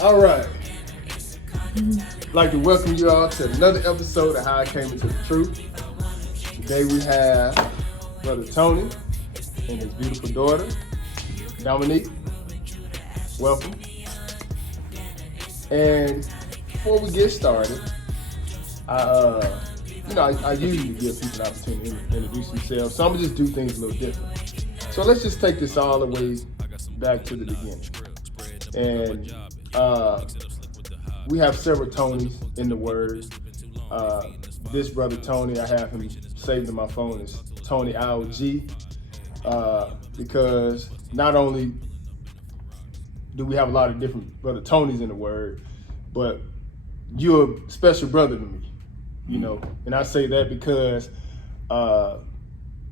All right. I'd like to welcome you all to another episode of How I Came Into the Truth. Today we have Brother Tony and his beautiful daughter, Dominique. Welcome. And before we get started, I usually give people an opportunity to introduce themselves, so I'm gonna just do things a little different. So let's just take this all the way back to the beginning. And we have several Tonys in the Word. This brother Tony, I have him saved in my phone as Tony IOG, because not only do we have a lot of different brother Tonys in the Word, but you're a special brother to me, you know. And I say that because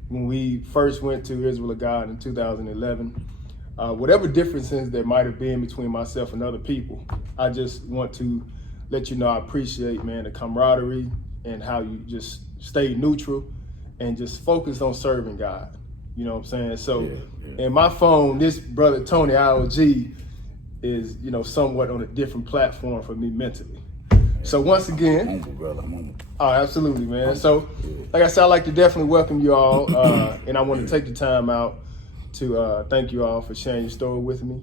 when we first went to Israel of God in 2011, whatever differences there might have been between myself and other people, I just want to let you know I appreciate, man, the camaraderie and how you just stayed neutral and just focused on serving God. You know what I'm saying? So in my phone, this brother Tony IOG is, you know, somewhat on a different platform for me mentally. So once again, I'm humble, brother. I'm humble. Oh, absolutely, man. So like I said, I'd like to definitely welcome you all, and I want to take the time out to thank you all for sharing your story with me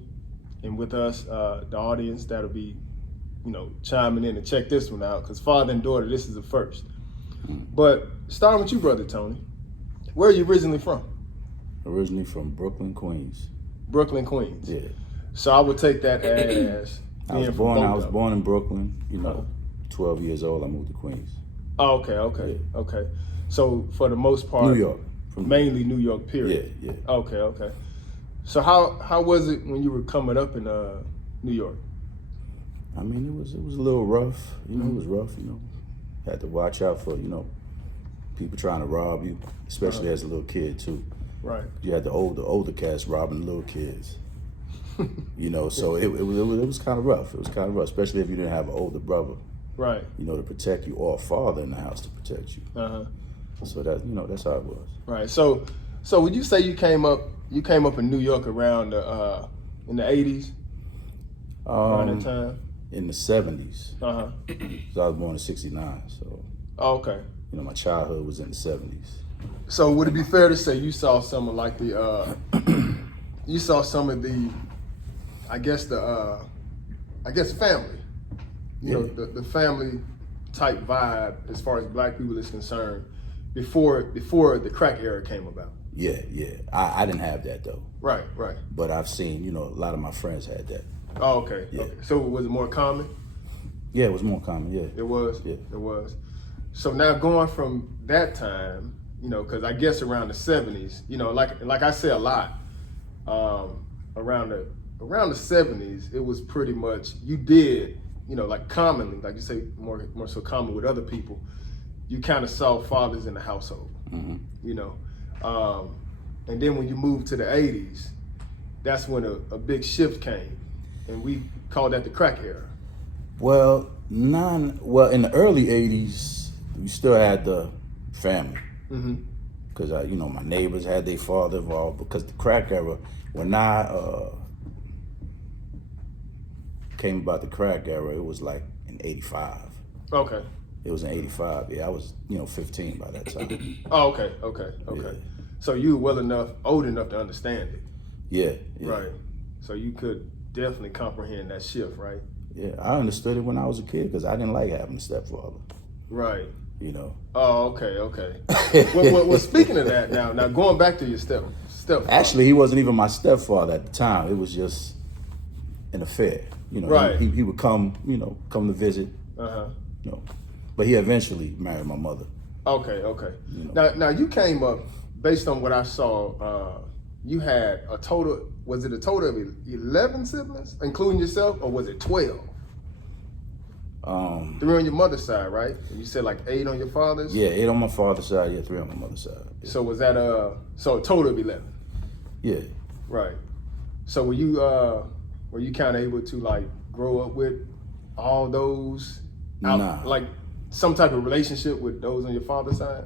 and with us, the audience that'll be, you know, chiming in and check this one out, because father and daughter, this is the first. But starting with you, brother Tony, where are you originally from? Originally from Brooklyn, Queens. Brooklyn, Queens. Yeah. So I would take that as I was born in Brooklyn. You know, 12 years old, I moved to Queens. Oh, okay. So for the most part, New York. Mainly New York, period. Yeah. Okay. So how was it when you were coming up in New York? I mean, it was a little rough. You know, it was rough. You know, had to watch out for, you know, people trying to rob you, especially as a little kid too. Right. You had the older cats robbing the little kids. You know, so it was kind of rough. It was kind of rough, especially if you didn't have an older brother. Right. You know, to protect you, or a father in the house to protect you. So that, you know, that's how it was. Right. So would you say you came up in New York around in the 80s? Around that time? In the 70s. So I was born in 69. So okay. You know, my childhood was in the 70s. So would it be fair to say you saw some of like the you saw some of the I guess family. You know, the family type vibe as far as black people is concerned before the crack era came about. Yeah. I didn't have that though. Right. But I've seen, you know, a lot of my friends had that. Oh, okay. Yeah. Okay. So was it more common? Yeah, it was more common, yeah. It was? Yeah. It was. So now going from that time, you know, because I guess around the 70s, you know, like I say a lot, around the 70s, it was pretty much, you did, you know, like commonly, like you say, more so common with other people, you kind of saw fathers in the household, you know. And then when you moved to the 80s, that's when a big shift came, and we called that the crack era. Well, in the early 80s, we still had the family. Because, you know, my neighbors had their father involved, because the crack era, when I came about the crack era, it was like in 85. Okay. It was in 85. Yeah, I was, you know, 15 by that time. Oh, okay. Yeah. So you were old enough to understand it. Yeah. Right. So you could definitely comprehend that shift, right? Yeah, I understood it when I was a kid because I didn't like having a stepfather. Right. You know. Oh, okay. well, speaking of that, now going back to your stepfather. Actually, he wasn't even my stepfather at the time. It was just an affair. You know. Right. He would come to visit. You know, but he eventually married my mother. Okay. You know. Now you came up, based on what I saw, you had was it a total of 11 siblings, including yourself, or was it 12? 3 on your mother's side, right? And you said like 8 on your father's? Yeah, 8 on my father's side, 3 on my mother's side. Yeah. So was that a total of 11? Yeah. Right. So were you kind of able to like grow up with all those? Nah. Like some type of relationship with those on your father's side?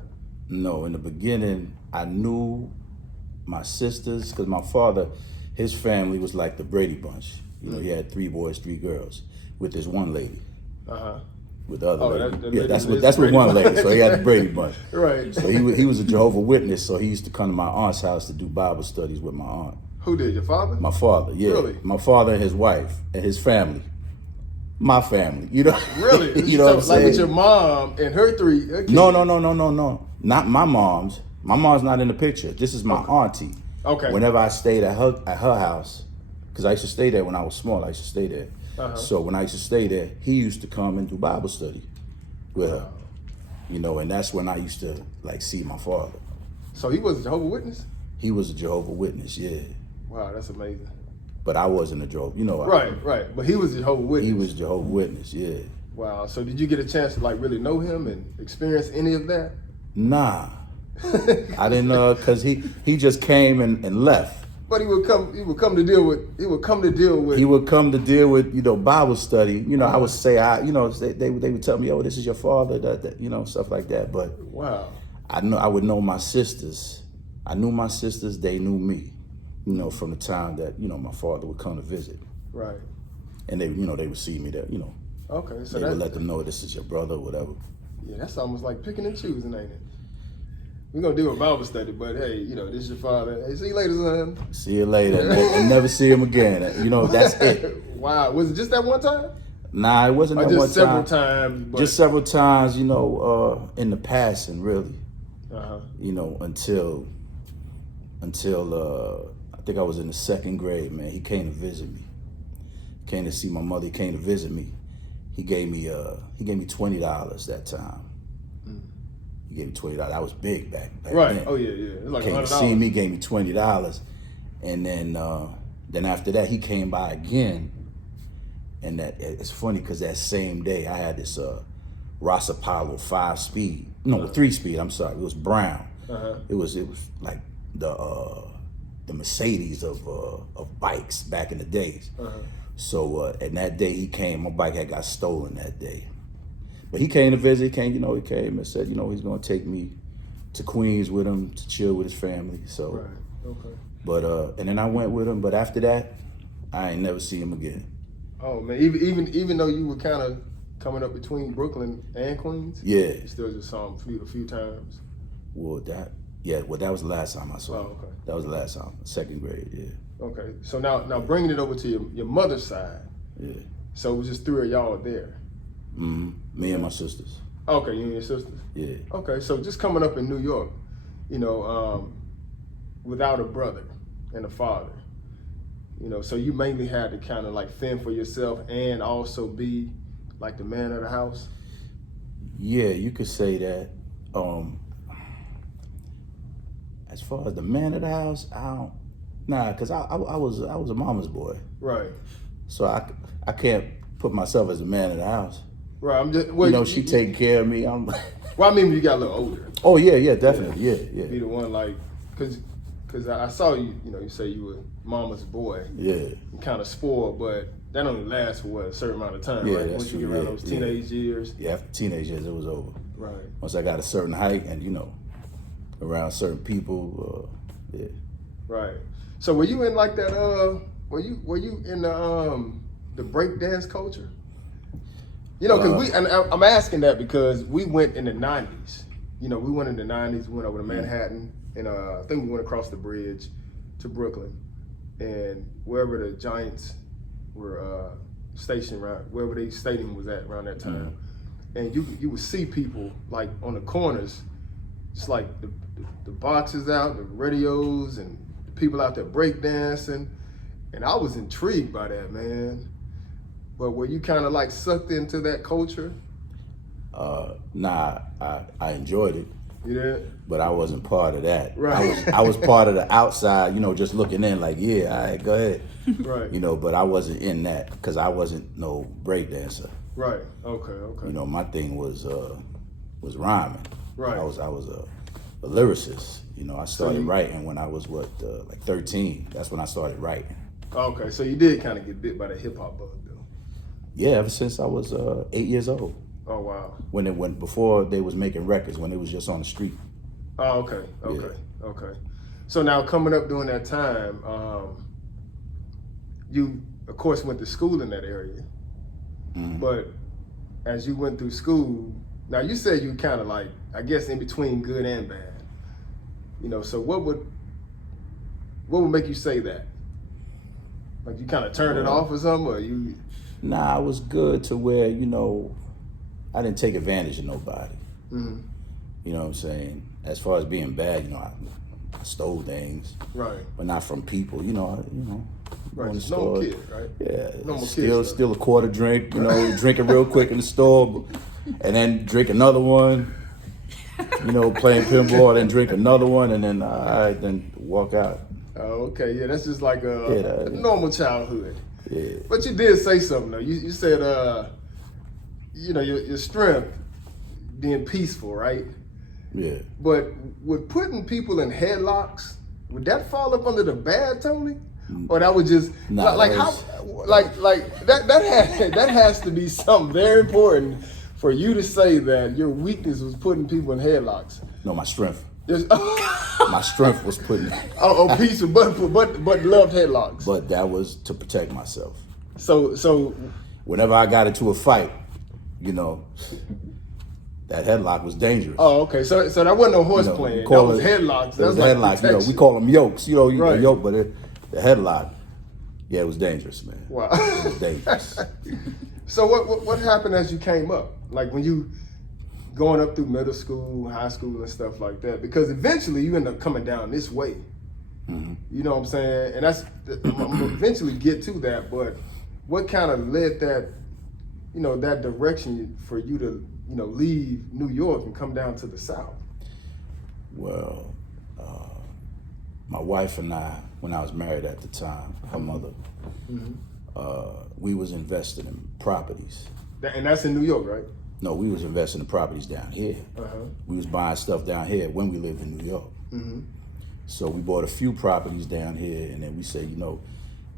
No, in the beginning, I knew my sisters, because my father, his family was like the Brady Bunch. You know, he had 3 boys, 3 girls, with this one lady. With the other lady. That's with one lady. So he had the Brady Bunch. Right. So he was a Jehovah's Witness. So he used to come to my aunt's house to do Bible studies with my aunt. Who did? Your father? My father. Yeah. Really? My father and his wife and his family. My family. You know. Really? You know what I'm saying? Like with your mom and her 3 kids. No. Not my mom's. My mom's not in the picture. This is my auntie. Okay. Whenever I stayed at her house, because I used to stay there when I was small. I used to stay there. So when I used to stay there, he used to come and do Bible study with her. You know, and that's when I used to like see my father. So he was a Jehovah's Witness? He was a Jehovah's Witness, yeah. Wow, that's amazing. But I wasn't a Jehovah's, you know. Right. But he was a Jehovah's Witness. He was Jehovah's Witness, yeah. Wow. So did you get a chance to like really know him and experience any of that? Nah. I didn't know, because he just came and left. But he would come to deal with, He would come to deal with, you know, Bible study. You know, I would say, they would tell me, oh, this is your father, that, you know, stuff like that. But wow. I would know my sisters. I knew my sisters, they knew me, you know, from the time that, you know, my father would come to visit. Right. And they, you know, they would see me there, you know. Okay, so they would let them know this is your brother or whatever. Yeah, that's almost like picking and choosing, ain't it? We're going to do a Bible study, but hey, you know, this is your father. Hey, see you later, son. See you later. And never see him again. You know, that's it. Wow. Was it just that one time? Nah, it wasn't that one time. Just several times? But... Just several times, you know, in the passing, really. You know, until I think I was in the 2nd grade, man. He came to visit me. Came to see my mother. He came to visit me. He gave me $20 that time. He gave me $20. That was big back right. then. Oh yeah. It was like came $100. to see me, gave me $20, and then after that he came by again, and that it's funny because that same day I had this Rasa Apollo 5-speed, no 3-speed. I'm sorry, it was brown. It was like the Mercedes of bikes back in the days. So and that day he came, my bike had got stolen that day. But he came to visit, he came and said, you know, he's gonna take me to Queens with him to chill with his family. So, right. Okay. But and then I went with him. But after that, I ain't never see him again. Oh man, even though you were kind of coming up between Brooklyn and Queens, yeah, you still just saw him a few times. Well, that was the last time I saw him. Okay. That was the last time, 2nd grade. Yeah. Okay. So now bringing it over to your mother's side. Yeah. So it was just 3 of y'all there. Me and my sisters. Okay, you and your sisters? Yeah. Okay, so just coming up in New York, you know, without a brother and a father, you know, so you mainly had to kind of like fend for yourself and also be like the man of the house? Yeah, you could say that. As far as the man of the house, because I was a mama's boy. Right. So I can't put myself as a man of the house. Right, I'm just. Well, you know, she taking care of me. I'm. Well, I mean, when you got a little older. Oh yeah, definitely, yeah. Be the one like, cause I saw you. You know, you say you were mama's boy. Yeah. Kind of spoiled, but that only lasts for a certain amount of time. Yeah, right? that's Once true. you get around those teenage years. Yeah, after teenage years, it was over. Right. Once I got a certain height, and you know, around certain people, yeah. Right. So were you in like that? Were you in the break dance culture? You know, because I'm asking that because we went in the 90s. You know, we went in the 90s, we went over to Manhattan, and I think we went across the bridge to Brooklyn, and wherever the Giants were stationed around, wherever the stadium was at around that time. And you would see people like on the corners, just like the boxes out, the radios, and the people out there breakdancing, and I was intrigued by that, man. But were you kind of like sucked into that culture? Nah, I enjoyed it. You did? But I wasn't part of that. Right. I was part of the outside, you know, just looking in like, yeah, all right, go ahead. Right. You know, but I wasn't in that because I wasn't no break dancer. Right. Okay. You know, my thing was rhyming. Right. I was a lyricist. You know, I started writing when I was like 13. That's when I started writing. Okay, so you did kind of get bit by the hip hop bug though. Yeah, ever since I was 8 years old. Oh wow. Before they was making records, when it was just on the street. Oh, okay. So now coming up during that time, you of course went to school in that area, but as you went through school, now you said you kind of like, I guess, in between good and bad. You know, so what would make you say that? Like you kind of turned it off or something, or you? Nah, I was good to where, you know, I didn't take advantage of nobody. Mm-hmm. You know what I'm saying? As far as being bad, you know, I stole things, Right. but not from people. You know, Right. in the Just normal store. kid, right? Yeah, Normal still a quarter drink. You know, drink it real quick in the store, and then drink another one. You know, playing pinball, then drink another one, and then then walk out. Oh, okay. Yeah, that's just like a normal childhood. Yeah. But you did say something though. You said, you know, your strength being peaceful, right? Yeah. But with putting people in headlocks, would that fall up under the bad, Tony? Or that would just Nah, like how that has to be something very important for you to say that your weakness was putting people in headlocks. No, my strength. My My strength was putting. peaceful, but loved headlocks. But that was to protect myself. So Whenever I got into a fight, you know, that headlock was dangerous. oh, okay. So that wasn't no horse playing. That was headlocks. That was like headlocks. You know, we call them yokes. You know, a yoke, but the headlock, yeah, it was dangerous, man. Wow. It was dangerous. So what happened as you came up? Like when you going up through middle school, high school, and stuff like that? Because eventually you end up coming down this way. Mm-hmm. You know what I'm saying? And I'm gonna eventually get to that. But what kind of led that, you know, that direction for you to, you know, leave New York and come down to the South? Well, my wife and I, when I was married at the time, her mother, we was invested in properties. And that's in New York, right? No, we was investing in properties down here. We was buying stuff down here when we lived in New York. So we bought a few properties down here, and then we said, you know,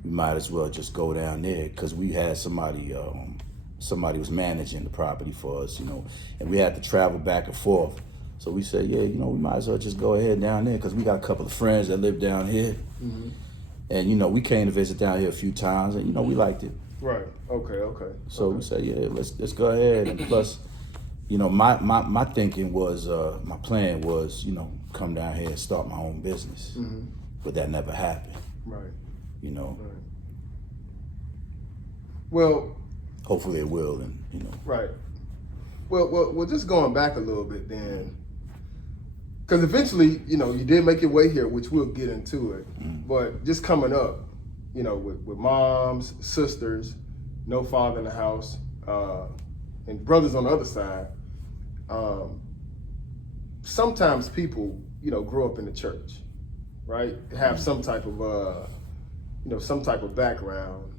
we might as well just go down there because we had somebody was managing the property for us, you know, and we had to travel back and forth. So we said, yeah, you know, we might as well just go ahead down there because we got a couple of friends that live down here. And, you know, we came to visit down here a few times, and, you know, we liked it. Right. Okay. So we said, yeah, let's go ahead. And plus, you know, my thinking was, my plan was, you know, come down here and start my own business. But that never happened. Right. You know. Right. Well, hopefully it will, and you know. Right. Well, just going back a little bit then, because eventually, you know, you did make your way here, which we'll get into it. But just coming up, you know, with moms, sisters, no father in the house, and brothers on the other side. Sometimes people, you know, grow up in the church, right? Have some type of, you know, some type of background.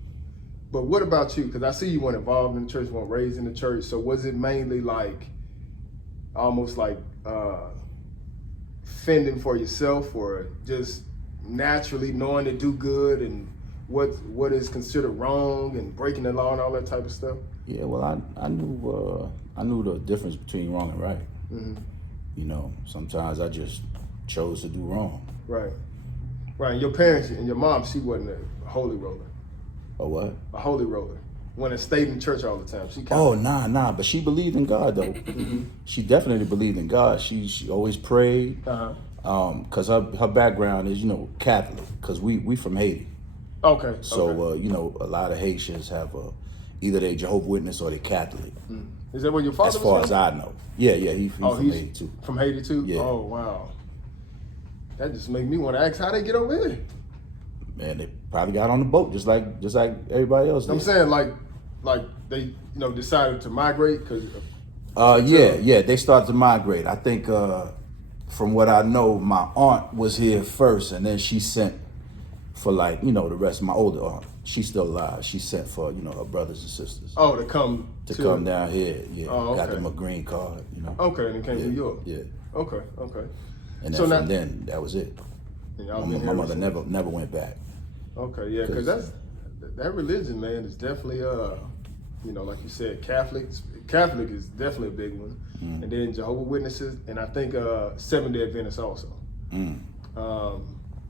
But what about you? Because I see you weren't involved in the church, you weren't raised in the church. So was it mainly like, almost like fending for yourself, or just naturally knowing to do good and what is considered wrong and breaking the law and all that type of stuff? Yeah, well, I knew the difference between wrong and right. You know, sometimes I just chose to do wrong. Right. And your parents and your mom, she wasn't a holy roller. A what? A holy roller. When it stayed in church all the time. She nah. But she believed in God though. She definitely believed in God. She always prayed. Cause her background is, you know, Catholic. Cause we from Haiti. Okay. So you know, a lot of Haitians have either they Jehovah's Witness or they Catholic. Is that where your father was from? As far from? as I know. Yeah, he's from Haiti too. From Haiti too? Yeah. Oh wow. That just made me want to ask how they get over here. Man, they probably got on the boat just like everybody else did. I'm saying like they, you know, decided to migrate because. Yeah, they started to migrate. I think from what I know, my aunt was here first, and then she sent for, like, you know, the rest of my older aunt. She's still alive. She sent for, you know, her brothers and sisters. Oh, to come down here. Yeah, got them a green card. You know. Okay, and it came to New York. Yeah. Okay. And then from then, that was it. My mother never went back. Okay, yeah, because that religion, man, is definitely you know, like you said, Catholic is definitely a big one, and then Jehovah's Witnesses, and I think Seventh-day Adventists also.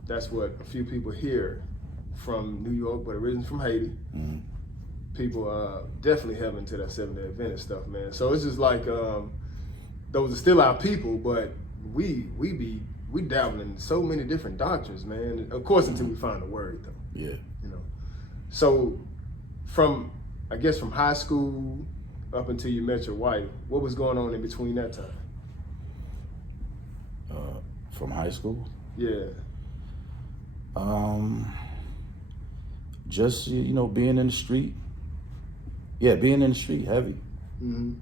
That's what a few people here from New York, but originally from Haiti. Mm-hmm. People definitely heavy into that Seventh-day Adventist stuff, man. So it's just like those are still our people, but we dabbling in so many different doctrines, man. Of course, until we find the word, though. Yeah. You know. So from high school up until you met your wife, what was going on in between that time? From high school? Yeah. Just being in the street. Yeah, being in the street heavy. Mm-hmm.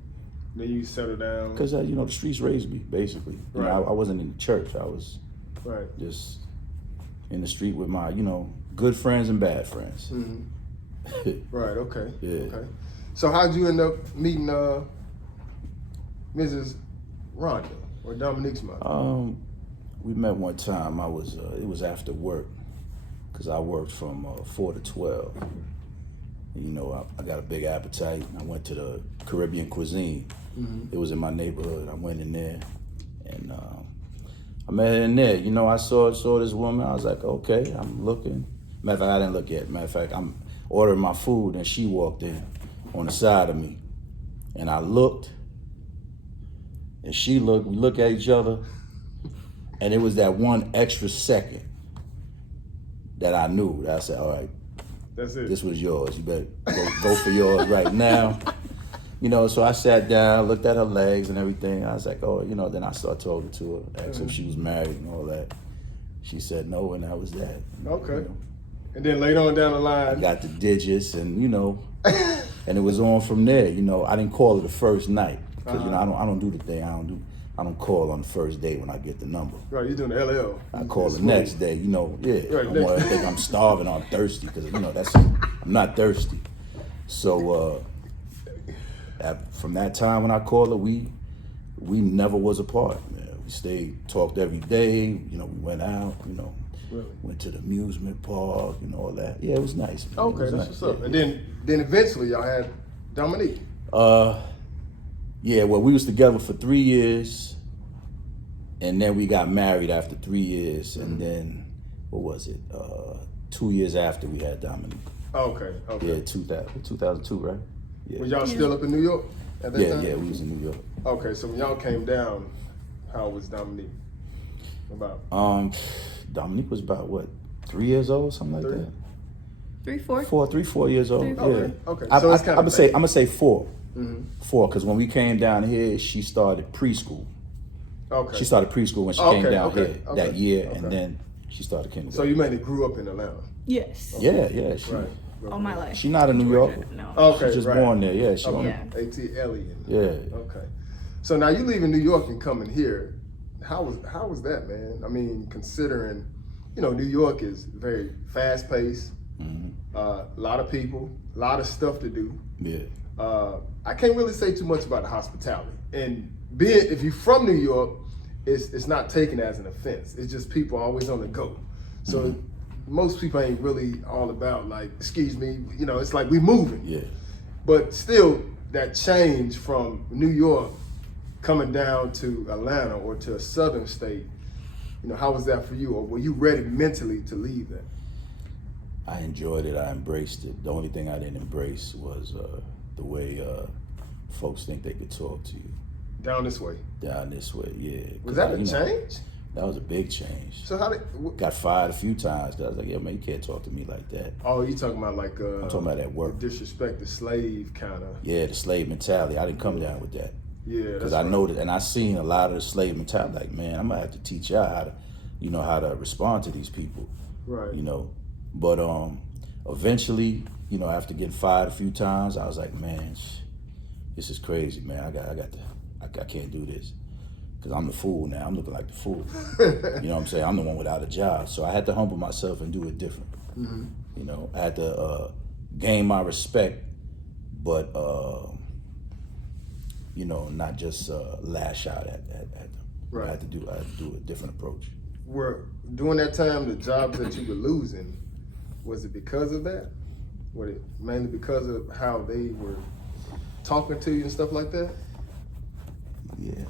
Then you settle down. Because the streets raised me basically. You know, I wasn't in the church. I was just in the street with my good friends and bad friends. Mm-hmm. Right. Okay. Yeah. Okay. So how'd you end up meeting Mrs. Rhonda or Dominique's mother? We met one time. It was after work, because I worked from 4 to 12. And, I got a big appetite. I went to the Caribbean cuisine. Mm-hmm. It was in my neighborhood. I went in there, and I met her in there. I saw this woman. I was like, okay, I'm looking. Matter of fact, I didn't look yet. Matter of fact, I'm ordering my food, and she walked in on the side of me, and I looked, and she looked. We looked at each other, and it was that one extra second that I knew. That I said, all right, that's it. This was yours. You better go for yours right now. So I sat down, looked at her legs and everything. I was like, oh, then I started talking to her, asked her if she was married and all that. She said no, and that was that. Okay. And then later on down the line, got the digits, and and it was on from there. I didn't call her the first night, because I don't do the thing. I don't call on the first day when I get the number. Right, you're doing the LL. I call the next day. Yeah. Right, I don't want to think I'm starving or I'm thirsty, because I'm not thirsty. So from that time when I called her, we never was apart, man. We talked every day. We went out. Really? Went to the amusement park and all that. Yeah, it was nice, man. Okay, that's what's up. And then eventually y'all had Dominique. Yeah, well, we was together for 3 years, and then we got married after 3 years, and then, what was it? 2 years after we had Dominique. Okay. Yeah, 2002, right? Yeah. Was y'all still up in New York at that time? Yeah, we was in New York. Okay, so when y'all came down, how was Dominique? About? Dominique was about, what, 3 years old, something like that? 3, 4? 4 years old. 3, 4. Okay. Okay. I'm So it's kind of gonna say 4. Mm-hmm. 4, because when we came down here, she started preschool. Okay. She started preschool when she came down here that year, okay. and then she started kindergarten. So you mainly grew up in Atlanta? Yes. Yeah. She, Right. All my life. She not a New Yorker. No. Okay, She's just right. born there. Yeah, she. Okay. Yeah. ATLE. Yeah. Okay. So now you leaving New York and coming here. How was that, man? I mean, considering, New York is very fast paced. Mm-hmm. A lot of people, a lot of stuff to do. Yeah. I can't really say too much about the hospitality. And if you're from New York, it's not taken as an offense. It's just people always on the go. So most people ain't really all about like, excuse me, it's like we moving. Yeah. But still, that change from New York coming down to Atlanta or to a southern state, how was that for you? Or were you ready mentally to leave that? I enjoyed it. I embraced it. The only thing I didn't embrace was the way folks think they could talk to you. Down this way? Down this way, yeah. Was that a change? That was a big change. So how got fired a few times, because I was like, yeah, man, you can't talk to me like that. Oh, you talking about like I'm talking about at work. Disrespect the slave kind of. Yeah, the slave mentality. I didn't come down with that. Yeah, because I noticed, and I seen a lot of the slave mentality. Like, man, I'm gonna have to teach y'all how to respond to these people. Right. But eventually, after getting fired a few times, I was like, man, this is crazy, man. I can't do this, because I'm the fool now. I'm looking like the fool. You know what I'm saying? I'm the one without a job, so I had to humble myself and do it different. Mm-hmm. I had to gain my respect, but not just lash out at them. Right. I had to do a different approach. During that time, the jobs that you were losing, was it because of that? Was it mainly because of how they were talking to you and stuff like that? Yeah.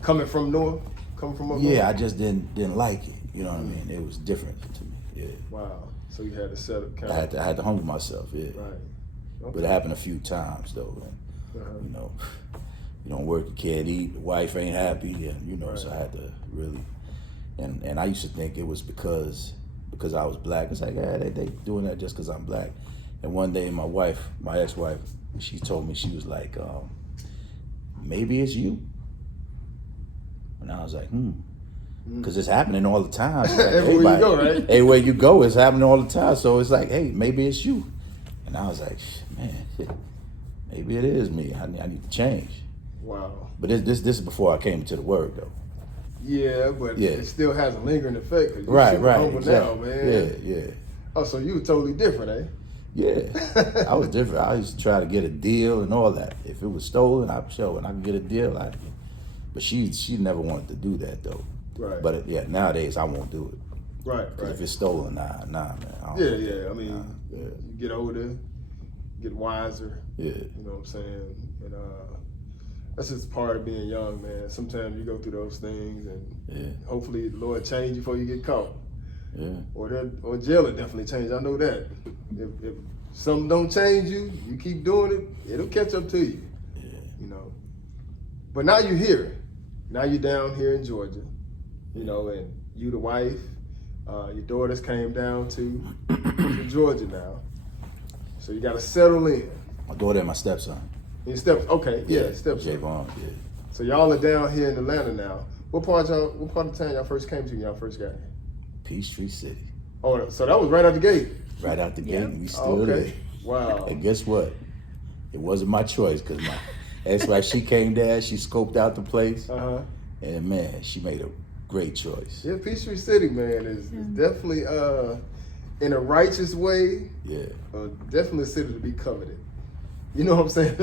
Coming from up north? Yeah, I just didn't like it. You know what I mean? It was different to me. Yeah. Wow. So you had to set up kind I had to humble myself, yeah. Right. Okay. But it happened a few times though, and you know, you don't work, you can't eat, the wife ain't happy, and you know, so I had to really, and I used to think it was because I was black. It's like, yeah, they doing that just because I'm black. And one day my ex-wife, she told me, she was like, maybe it's you. And I was like, because it's happening all the time. Like, Everywhere you go, right? Everywhere you go, it's happening all the time. So it's like, hey, maybe it's you. And I was like, man, maybe it is me. I need to change. Wow. But this is before I came to the word though. Yeah, but it still has a lingering effect. 'Cause you Right, super humble exactly. now, man. Yeah. Oh, so you were totally different, eh? Yeah, I was different. I used to try to get a deal and all that. If it was stolen, I'd show, and I could get a deal. But she never wanted to do that though. Right. But nowadays I won't do it. Right. If it's stolen, nah, man. Yeah. I mean, you get older, get wiser. Yeah. You know what I'm saying? And that's just part of being young, man. Sometimes you go through those things, and hopefully the Lord change you before you get caught. Yeah. Or jail will definitely change. I know that. If something don't change you, you keep doing it, it'll catch up to you. Yeah. You know. But now you're here. Now you're down here in Georgia. You know, and you the wife, your daughters came down to Georgia now. So you gotta settle in. My daughter and my stepson. Your stepson. Javon, yeah. So y'all are down here in Atlanta now. What part of town y'all first came to when y'all first got here? Peachtree City. Oh, so that was right out the gate. Right out the gate, we still Okay. there. Wow. And guess what? It wasn't my choice, because my ex-wife, she came down, she scoped out the place, and man, she made a great choice. Yeah, Peachtree City, man, is definitely in a righteous way. Yeah. Definitely a city to be coveted. You know what I'm saying?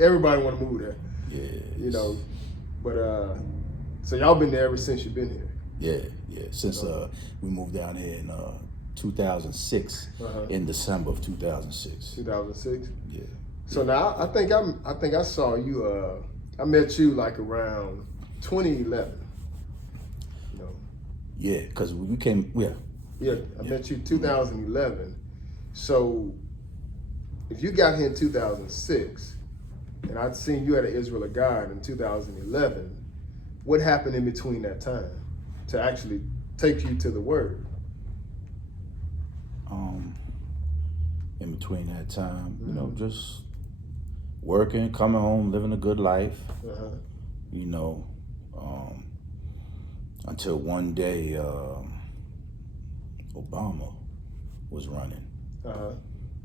Everybody want to move there. Yeah. You know, but so y'all been there ever since you've been here. Yeah. Since we moved down here in 2006, in December of 2006. 2006. Yeah. So now I think I saw you. I met you like around 2011. You know. Yeah, because we came. Yeah, I met you 2011. So if you got here in 2006, and I'd seen you at an Israel of God in 2011, what happened in between that time to actually take you to the Word? In between that time, you know, just working, coming home, living a good life. You know, until one day Obama was running.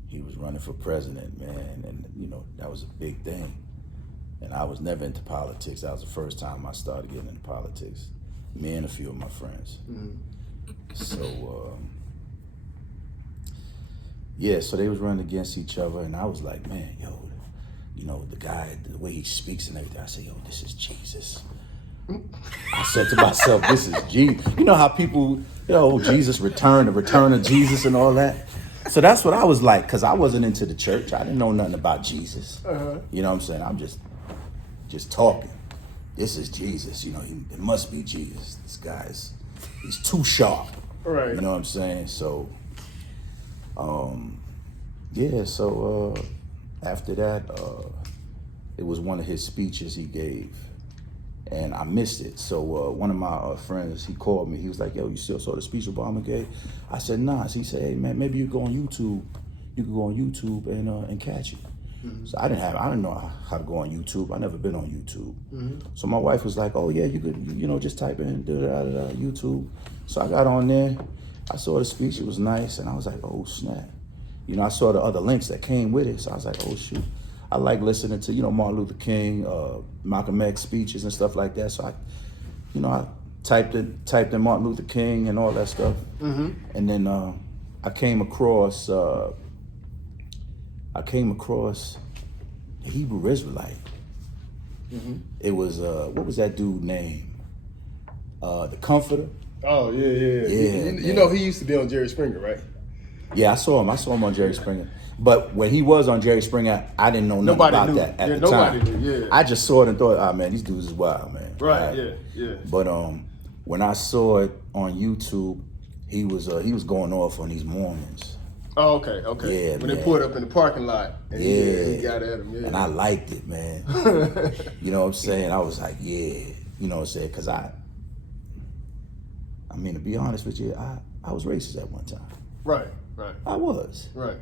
He was running for president, man, and you know, that was a big thing. And I was never into politics. That was the first time I started getting into politics. Me and a few of my friends. So so they was running against each other, and I was like, man, yo, you know, the guy, the way he speaks and everything, I said, yo, this is Jesus. I said to myself, this is Jesus. You know how people, you know, Jesus returned, the return of Jesus and all that. So that's what I was like, because I wasn't into the church. I didn't know nothing about Jesus. You know what I'm saying? I'm just talking. This is Jesus. You know, it must be Jesus. This guy's, he's too sharp. Right. You know what I'm saying? So, after that, it was one of his speeches he gave, and I missed it. So one of my friends, he called me. He was like, yo, you still saw the speech Obama gave? I said, nah. So he said, hey, man, maybe you go on YouTube. You could go on YouTube and catch it. So I didn't know how to go on YouTube. I never been on YouTube. So my wife was like, oh yeah, you could, you know, just type in YouTube. So I got on there. I saw the speech. It was nice. And I was like, oh, snap. You know, I saw the other links that came with it. So I was like, oh, shoot. I like listening to, you know, Martin Luther King, Malcolm X speeches and stuff like that. So I typed in Martin Luther King and all that stuff. And then I came across the Hebrew Israelite. It was, what was that dude name? The Comforter. Oh, yeah. You know he used to be on Jerry Springer, right? Yeah, I saw him on Jerry Springer. But when he was on Jerry Springer, I didn't know nothing about that at the time. Nobody knew, yeah. I just saw it and thought, oh man, these dudes is wild, man. Right, yeah. But when I saw it on YouTube, he was going off on these Mormons. Oh, okay. Yeah, when man. they pulled up in the parking lot and he got at him, yeah. And I liked it, man. You know what I'm saying? I was like, yeah, you know what I'm saying? Because I mean, to be honest with you, I was racist at one time. Right. I was. Right.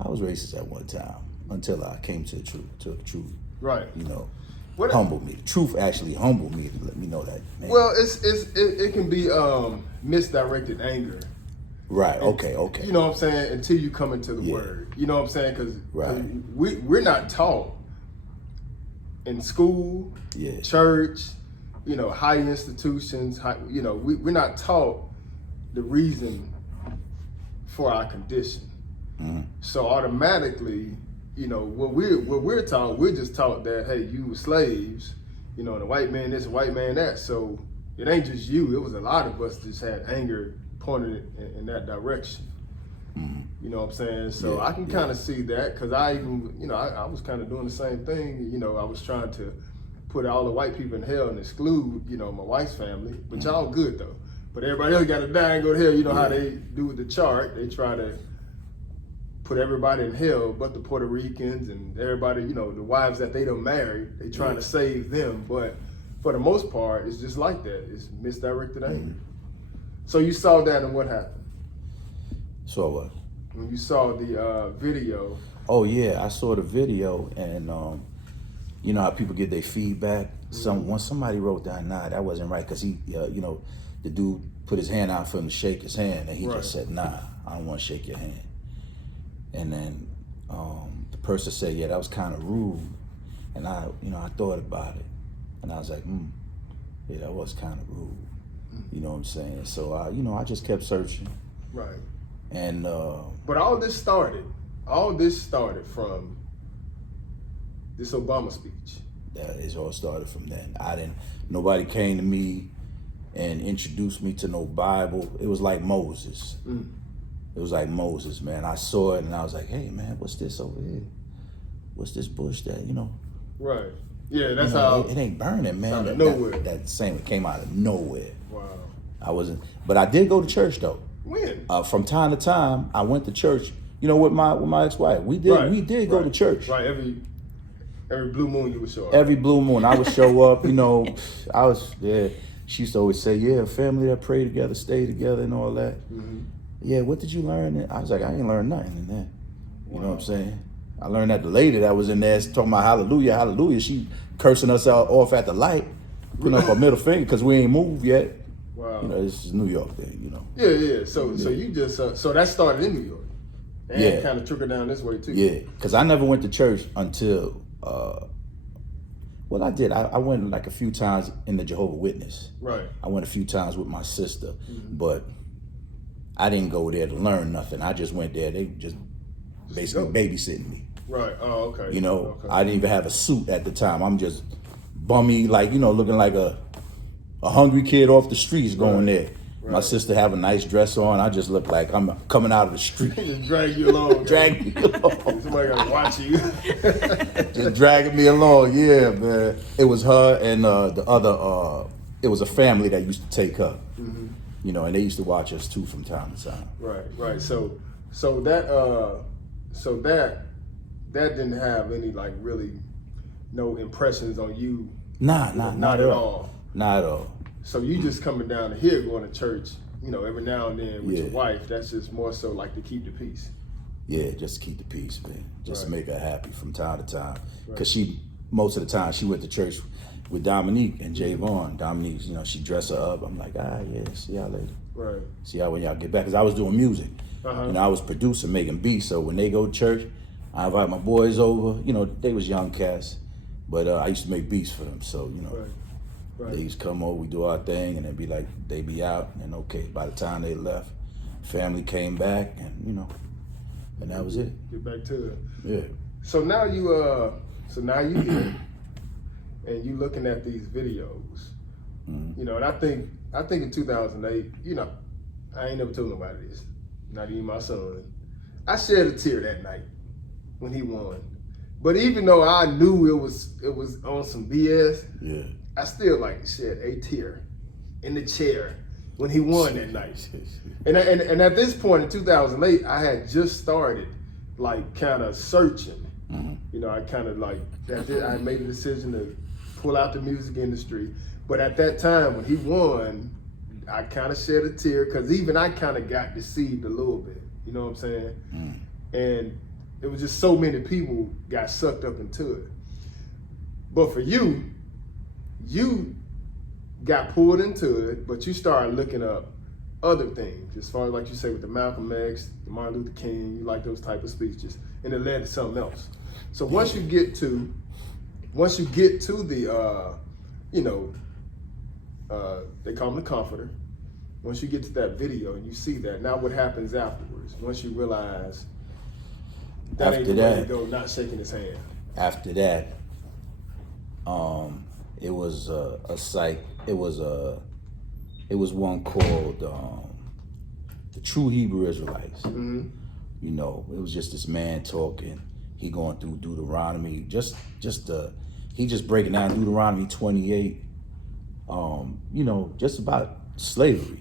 I was racist at one time until I came to the truth. Right. You know, What- humbled me. The truth actually humbled me to let me know that, man. Well, it can be misdirected anger. Right, okay. You know what I'm saying? Until you come into the Yeah. word. You know what I'm saying? Because Right. we're not taught in school, Yeah. church, you know, high institutions, we're not taught the reason for our condition. Mm-hmm. So automatically, you know, what we're taught, we're just taught that, hey, you were slaves, you know, and the white man this, the white man that. So it ain't just you, it was a lot of us just had anger pointed in that direction. Mm-hmm. You know what I'm saying? So Yeah, I can kind of see that, because I even, you know, I was kind of doing the same thing. You know, I was trying to put all the white people in hell and exclude, you know, my wife's family, but y'all good though. But everybody else got to die and go to hell. You know how they do with the chart. They try to put everybody in hell but the Puerto Ricans and everybody, you know, the wives that they don't marry, they trying to save them. But for the most part, it's just like that. It's misdirected anger. So you saw that, and what happened? So what? When you saw the video. Oh yeah, I saw the video, and you know how people get their feedback. Once somebody wrote down, nah, that wasn't right, because he, you know, the dude put his hand out for him to shake his hand, and he just said, nah, I don't want to shake your hand. And then the person said, yeah, that was kind of rude. And I thought about it, and I was like, yeah, that was kind of rude. You know what I'm saying? So I just kept searching. Right. And but all this started from this Obama speech. that is all started from then. Nobody came to me and introduced me to no Bible. It was like Moses. It was like Moses, man. I saw it and I was like, hey man, what's this over here? What's this bush that, you know? Right. Yeah, that's how how it ain't burning, man. out of nowhere. That same came out of nowhere. Wow. I wasn't, but I did go to church though. When? From time to time, I went to church. You know, with my ex-wife, we did go to church. Right. Every blue moon you would show up. Every blue moon, I would show up. You know, I was there. She used to always say, "Yeah, a family that pray together, stay together, and all that." Mm-hmm. Yeah, what did you learn? I was like, I ain't learned nothing in that. You know what I'm saying? I learned that the lady that was in there talking about hallelujah, hallelujah. She cursing us out off at the light, putting up a middle finger because we ain't moved yet. Wow. You know, this is New York thing. You know. Yeah. So you just so that started in New York, and kind of trickled down this way too. Yeah, because I never went to church until. Well, I did. I went like a few times in the Jehovah's Witness. Right. I went a few times with my sister, but I didn't go there to learn nothing. I just went there. They just basically babysitting me. Right. Oh, okay. You know, okay. I didn't even have a suit at the time. I'm just bummy, like, you know, looking like a hungry kid off the streets going there. Right. My sister have a nice dress on. I just look like I'm coming out of the street. Just drag you along. Drag me along. Somebody gotta watch you. Just dragging me along, yeah, man. It was her and the other. It was a family that used to take her. Mm-hmm. You know, and they used to watch us too from time to time. Right. So that didn't have any like really no impressions on you. Not at all. Not at all. So you just coming down here going to church, you know, every now and then with your wife. That's just more so like to keep the peace. Yeah, just to keep the peace, man. Just to make her happy from time to time. Because most of the time she went to church with Dominique and Javon. Dominique, you know, she dressed her up. I'm like, yeah, see y'all later. Right. See y'all when y'all get back. Because I was doing music. You know, I was producing, making beats. So when they go to church, I invite my boys over. You know, they was young cats. But I used to make beats for them. So, you know, they used to come over, we do our thing, and then be like, they be out. And okay, by the time they left, family came back, and, you know, and that was it. Get back to it. Yeah. So now you here, and you looking at these videos, you know, and I think in 2008, you know, I ain't never told nobody this, not even my son. I shed a tear that night when he won, but even though I knew it was on some BS, I still like shed a tear in the chair, when he won that night. And at this point in 2008, I had just started like kind of searching. You know, I kind of like, I made a decision to pull out the music industry. But at that time when he won, I kind of shed a tear because even I kind of got deceived a little bit. You know what I'm saying? And it was just so many people got sucked up into it. But for you, you got pulled into it, but you started looking up other things, as far as like you say with the Malcolm X, the Martin Luther King, you like those type of speeches, and it led to something else. So once you get to the, you know, they call him the Comforter. Once you get to that video and you see that, now what happens afterwards? Once you realize that ain't the way to go, not shaking his hand. After that, it was a site. It was one called the True Hebrew Israelites. You know, it was just this man talking. He going through Deuteronomy, he just breaking down Deuteronomy 28. You know, just about slavery.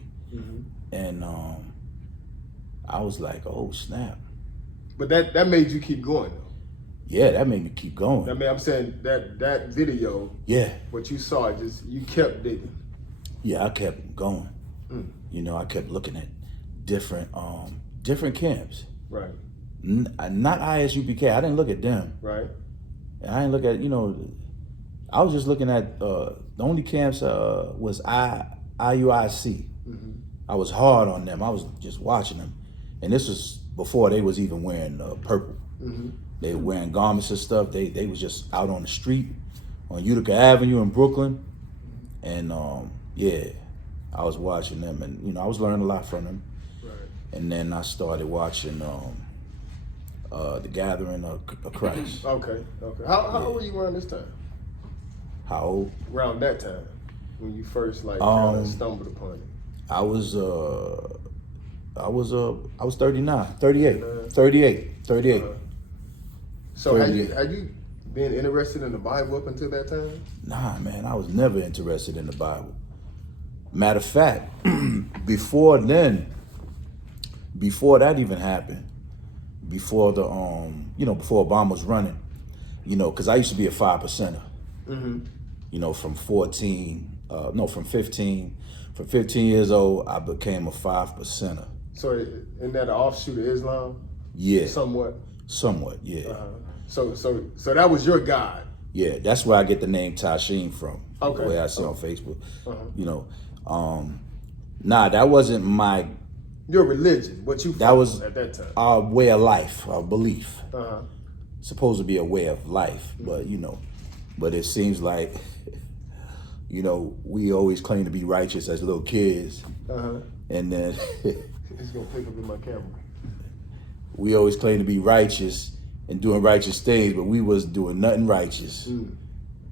And I was like, oh snap. But that made you keep going though. Yeah, that made me keep going. I mean, I'm saying that video, Yeah. what you saw, just you kept digging. Yeah, I kept going. You know, I kept looking at different camps. Right. Not ISUPK. I didn't look at them. Right. And I didn't look at, you know, I was just looking at the only camps was IUIC. I was hard on them. I was just watching them, and this was before they was even wearing purple. They were wearing garments and stuff. They was just out on the street on Utica Avenue in Brooklyn, and yeah, I was watching them, and you know, I was learning a lot from them. Right. And then I started watching the Gathering of Christ. Okay. How old were you around this time? How old? Around that time, when you first like kind of stumbled upon it. I was 39, 38. So had you been interested in the Bible up until that time? Nah, man, I was never interested in the Bible. Matter of fact, before that even happened, before the before Obama was running, you know, because I used to be a 5%er. You know, from 15 years old, I became a 5%er. So isn't that an offshoot of Islam? Yeah. Somewhat, yeah. So that was your God. Yeah, that's where I get the name Tasheen from. Okay. The way I see on Facebook. You know, nah, that wasn't your religion, what you that was at that time. Our way of life, our belief. Supposed to be a way of life, but you know, but it seems like, you know, we always claim to be righteous as little kids, and then it's gonna pick up in my camera. We always claim to be righteous and doing righteous things, but we was doing nothing righteous.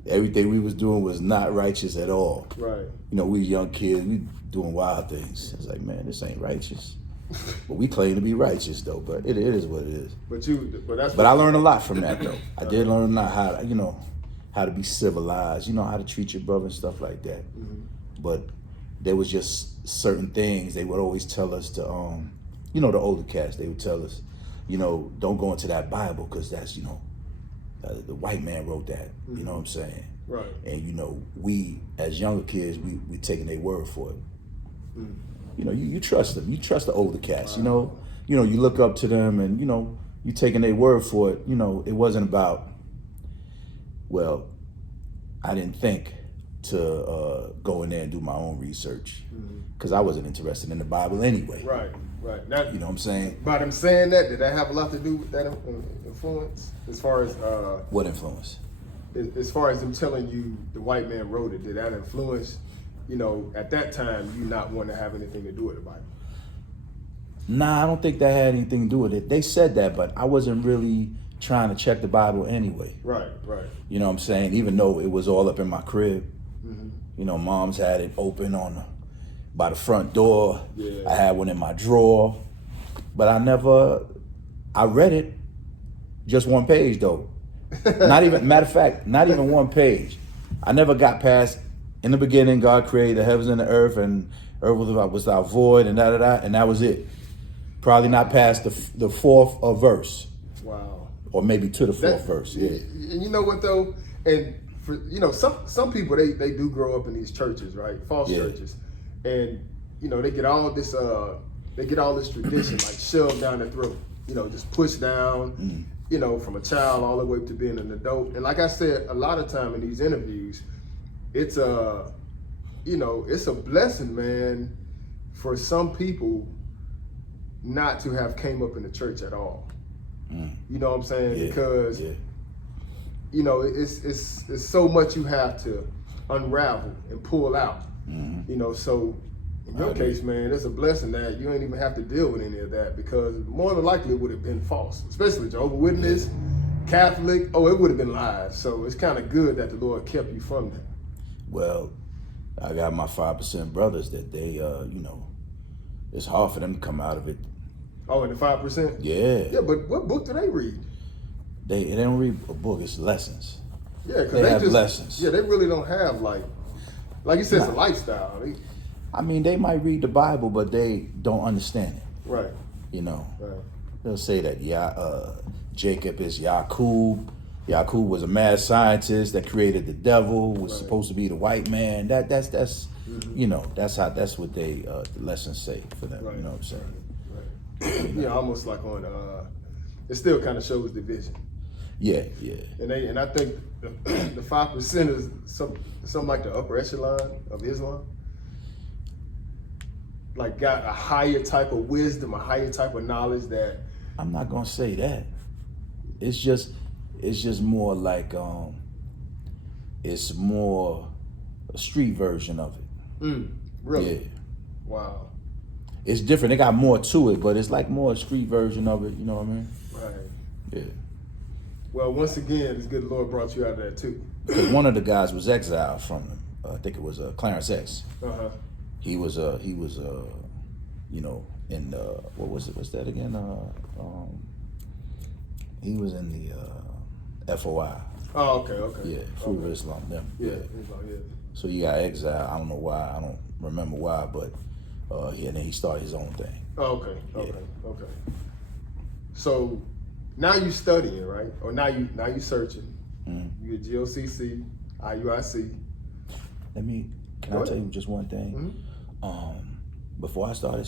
Everything we was doing was not righteous at all. Right. You know, we young kids, we doing wild things. It's like, man, this ain't righteous. But we claim to be righteous though, but it is what it is. But I learned a lot from that though. I did learn a lot how to be civilized, you know, how to treat your brother and stuff like that. But there was just certain things they would always tell us to, you know, the older cats, they would tell us, you know, don't go into that Bible because that's, you know, the white man wrote that, you know what I'm saying? Right. And, you know, we as younger kids, we taking their word for it. You know, you trust them. You trust the older cats, you know, you look up to them and, you know, you taking their word for it. You know, it wasn't about, well, I didn't think to go in there and do my own research because I wasn't interested in the Bible anyway. Right. Now, you know what I'm saying? By them saying that, did that have a lot to do with that influence? As far as what influence? As far as them telling you the white man wrote it, did that influence, you know, at that time you not want to have anything to do with the Bible? Nah, I don't think that had anything to do with it. They said that, but I wasn't really trying to check the Bible anyway. Right. You know what I'm saying? Even though it was all up in my crib. You know, mom's had it open by the front door. Yeah. I had one in my drawer. But I read it, just one page though. Not even, matter of fact, not even one page. I never got past in the beginning, God created the heavens and the earth, and earth was without void, and and that was it. Probably not past the fourth verse, Wow. or maybe to the fourth verse. Yeah. And you know what though, and for some people they do grow up in these churches, right? False churches, and they get all this tradition like shoved down their throat, just pushed down, from a child all the way up to being an adult. And like I said, a lot of time in these interviews, it's it's a blessing, man, for some people not to have came up in the church at all. You know what I'm saying? Yeah, because it's so much you have to unravel and pull out. So in your case, man, it's a blessing that you ain't even have to deal with any of that, because more than likely it would have been false, especially Jehovah's Witness, Catholic. It would have been lies. So it's kind of good that the Lord kept you from that. Well, I got my 5% brothers that they, it's hard for them to come out of it. Oh, and the 5%? Yeah. Yeah, but what book do they read? They don't read a book, it's lessons. Yeah, because they have just lessons. Yeah, they really don't have like you said, it's a lifestyle. They might read the Bible, but they don't understand it. Right. Right. They'll say that Jacob is Yakub. Yakub was a mad scientist that created the devil, was supposed to be the white man. That's that's what they the lessons say for them. Right. You know what I'm saying? Right. Yeah, almost like on it still kind of shows division. Yeah. And I think the 5% is something like the upper echelon of Islam. Like got a higher type of wisdom, a higher type of knowledge that. I'm not gonna say that. It's just more like it's more a street version of it. Really? Yeah. Wow. It's different. They got more to it, but it's like more a street version of it. You know what I mean? Right. Yeah. Well, once again, it's good the Lord brought you out of that too. Because one of the guys was exiled from them. I think it was Clarence X. He was in what was it? What's that again? He was in the FOI. Oh, okay. Yeah, Fruit of Islam. Them. Yeah. So he got exiled. I don't know why. I don't remember why, but and then he started his own thing. Oh, okay. So now you studying, right? Or now you searching. You at GOCC, IUIC. Can I tell you just one thing? Before I started,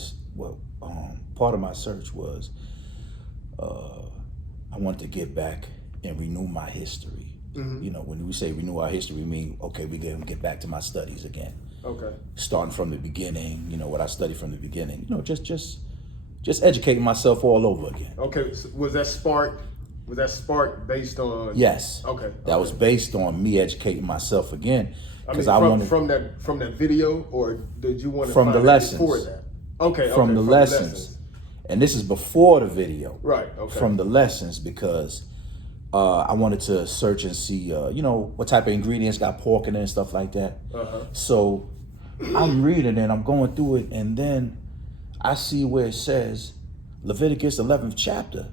part of my search was I wanted to get back and renew my history. When we say renew our history, we mean, okay, we're going to get back to my studies again. Okay. Starting from the beginning, what I studied from the beginning. Just educating myself all over again. Okay, so was that spark based on? Yes. Okay. That was based on me educating myself again. Because I wanted from that video, or did you want to from find the it lessons before that? Okay. From the lessons. And this is before the video. Right. Okay. From the lessons, because I wanted to search and see, what type of ingredients got pork in it and stuff like that. So I'm reading and I'm going through it, and then I see where it says Leviticus 11th chapter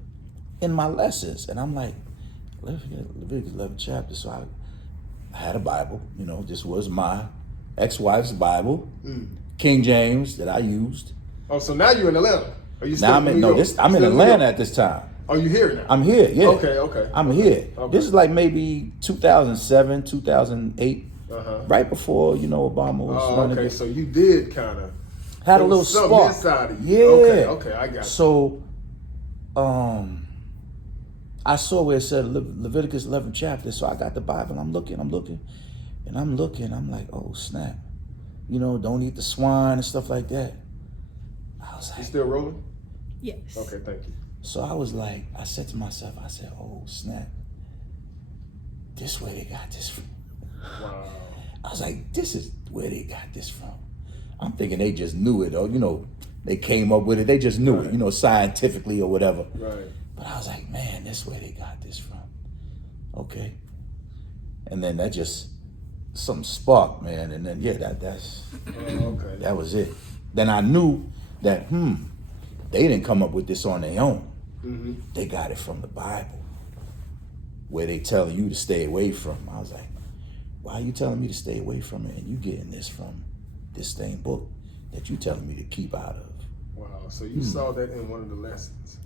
in my lessons, and I'm like, Leviticus 11th chapter. So I had a Bible, this was my ex-wife's Bible, King James that I used. Oh, so now you're in Atlanta. Are you still I'm in Atlanta at this time. Oh, you here now? I'm here, yeah. Okay. I'm here. Okay. This is like maybe 2007, 2008, right before, Obama was running. Okay, so you did kind of had a little spark. Inside of you. Yeah. Okay, I got you. So, I saw where it said Leviticus 11th chapter, so I got the Bible, I'm looking, I'm like, oh, snap. Don't eat the swine and stuff like that. I was like... You still rolling? Yes. Okay, thank you. So I said to myself, oh, snap. This where they got this from. Wow. I was like, this is where they got this from. I'm thinking they just knew it, or, they came up with it. They just knew it, scientifically or whatever. Right. But I was like, man, this is where they got this from. Okay. And then that just, something sparked, man. And then, that's, okay. That was it. Then I knew that, they didn't come up with this on their own. They got it from the Bible, where they telling you to stay away from. I was like, why are you telling me to stay away from it and you getting this from this same book that you telling me to keep out of? Wow. So you saw that in one of the lessons.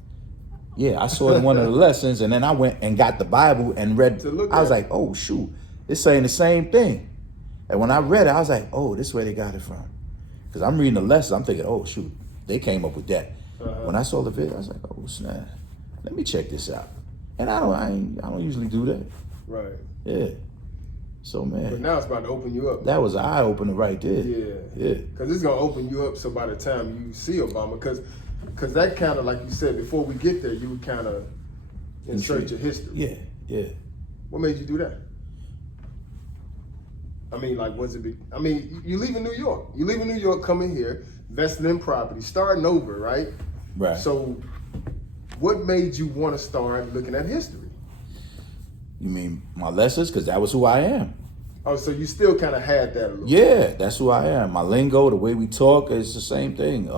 Yeah, I saw it in one of the lessons, and then I went and got the Bible and read. To look I was at like, oh shoot, it's saying the same thing. And when I read it, I was like, oh, this is where they got it from. Because I'm reading the lesson, I'm thinking, oh shoot, they came up with that. When I saw the video, I was like, oh snap, let me check this out. And I don't usually do that. Right. Yeah. So man, But now it's about to open you up. that was an eye opener right there. Yeah. Yeah. Because it's gonna open you up. So by the time you see Obama, because that kind of, like you said, before we get there, you would kind of insert your history. Yeah. Yeah. What made you do that? I mean, like, you leaving New York. You leaving New York, coming here, investing in property, starting over, right? Right. So, what made you want to start looking at history? You mean my lessons? Because that was who I am. Oh, so you still kind of had that a little. Yeah, that's who I am. My lingo, the way we talk, is the same thing.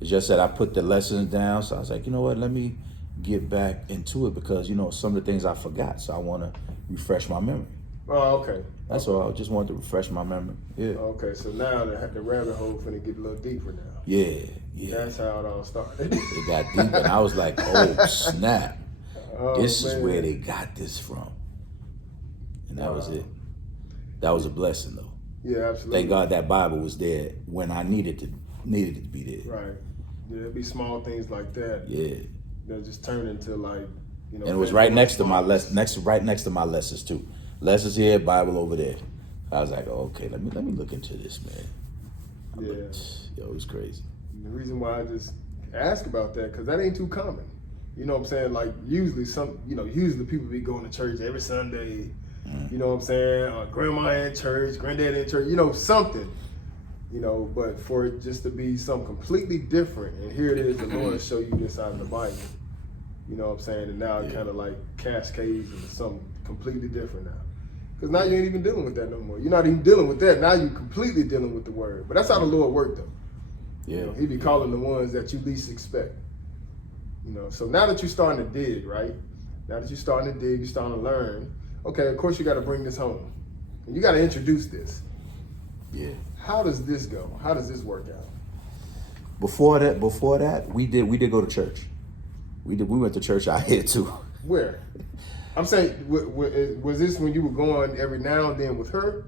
It's just that I put the lessons down. So I was like, you know what? Let me get back into it because, some of the things I forgot. So I want to refresh my memory. Oh, okay. That's all. I just wanted to refresh my memory. Yeah. Okay, so now the rabbit hole finna get a little deeper now. Yeah. Yeah. That's how it all started. It got deep, and I was like, oh, snap. Oh, This is man. where they got this from. And that was it. That was a blessing, though. Yeah, absolutely. Thank God that Bible was there when I needed it to be there. Right. Yeah, it'd be small things like that. Yeah. That just turn into like, And it was right next to my right next to my lessons too. Lessons here, Bible over there. I was like, oh, okay, let me look into this, man. Yeah. Yo, it was crazy. The reason why I just ask about that, because that ain't too common. You know what I'm saying? Like usually people be going to church every Sunday. You know what I'm saying? Grandma in church, granddad in church, something. But for it just to be something completely different, and here it is, the Lord show you this out of the Bible. You know what I'm saying? And now it kind of like cascades into something completely different now. Because now you ain't even dealing with that no more. You're not even dealing with that. Now you're completely dealing with the word. But that's how the Lord worked though. Yeah. He be calling the ones that you least expect. So now that you're starting to dig, right? Now that you're starting to dig, you're starting to learn. Okay, of course you got to bring this home. And you got to introduce this. Yeah. How does this go? How does this work out? Before that, we did go to church. We went to church out here too. Where? I'm saying, was this when you were going every now and then with her?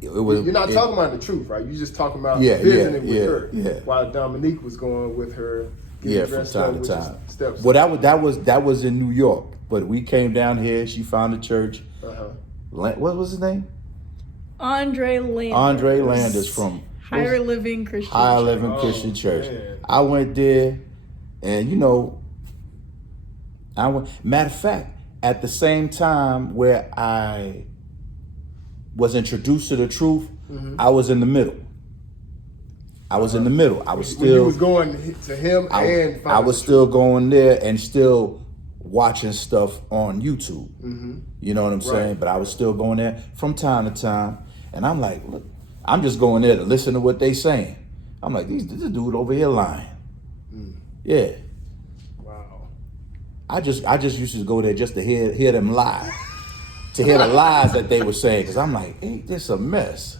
It was. You're not talking about the truth, right? You're just talking about Yeah, visiting yeah, with her. yeah. While Dominique was going with her. Yeah, from dressed time up to with time. your steps. Well, that was in New York, but we came down here. She found a church. What was his name? Andre Landers. Andre Landers from Higher Living Christian Higher Church. Living Christian Church. Man. I went there, and I went. Matter of fact, at the same time where I was introduced to the truth, I was in the middle. I was in the middle. I was When you still. was going to him and I was still going there and still watching stuff on YouTube. You know what I'm saying? But I was still going there from time to time, and I'm like, look, I'm just going there to listen to what they saying. I'm like, this dude over here lying. Yeah. Wow. I just used to go there just to hear them lie, to hear the lies that they were saying, because I'm like, ain't this a mess?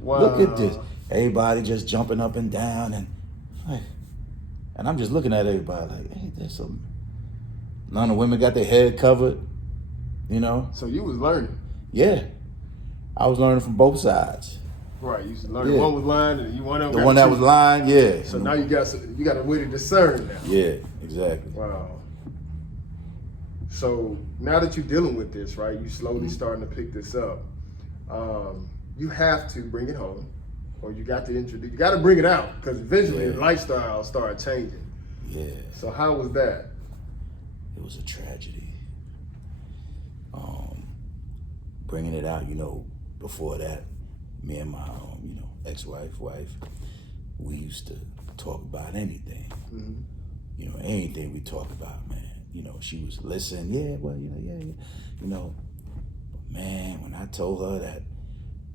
Wow. Look at this. Everybody just jumping up and down, and I'm just looking at everybody like, ain't this a... None of the women got their head covered, So you was learning. Yeah. I was learning from both sides. Right, you was learning. Yeah. One was lying and you one of them The got one that the was truth. lying, yeah. So now you got a way to discern now. Yeah, exactly. Wow. So now that you're dealing with this, right, you slowly starting to pick this up. You have to bring it home, or you got to bring it out, because eventually Yeah. the lifestyle started changing. Yeah. So how was that? It was a tragedy. Bringing it out, before that, me and my, ex-wife, we used to talk about anything. Anything we talk about, man. She was listening, man, when I told her that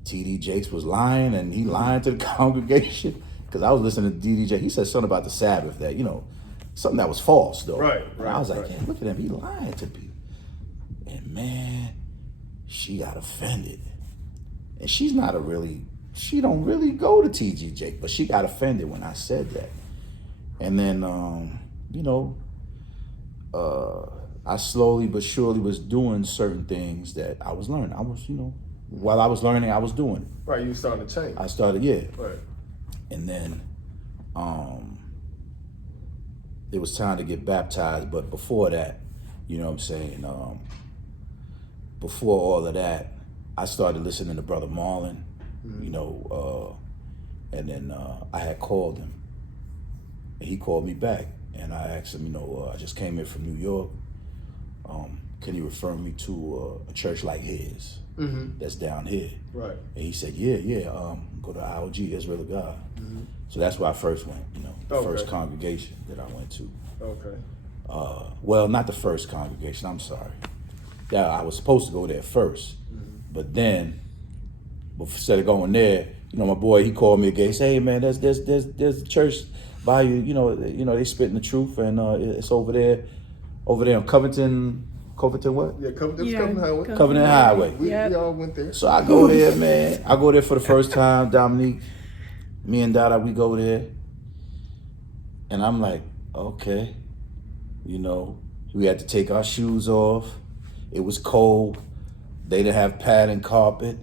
T.D. Jakes was lying and he lying to the congregation, because I was listening to T.D. Jakes, he said something about the Sabbath that, something that was false, though. Right. And I was like, yeah, look at him, he lying to people. And man, she got offended. And she don't really go to TGJ, but she got offended when I said that. And then, I slowly but surely was doing certain things that I was learning. While I was learning, I was doing it. Right, you were starting to change. I started, yeah. Right. And then it was time to get baptized, but before that, you know what I'm saying, before all of that, I started listening to Brother Marlon, and then I had called him, and he called me back, and I asked him, I just came here from New York, can you refer me to a church like his that's down here? Right. And he said, yeah, go to IOG, Israel of God. So that's where I first went, the first congregation that I went to. Okay. Well, not the first congregation, I'm sorry. Yeah, I was supposed to go there first. But then, instead of going there, my boy, he called me again. He said, hey man, there's a church by you, they spitting the truth, and it's over there on Covington what? Yeah, Covenant Highway. Covenant Highway. We all went there. So I go there, man. I go there for the first time, Dominique. Me and Dada, we go there. And I'm like, okay. We had to take our shoes off. It was cold. They didn't have padding carpet.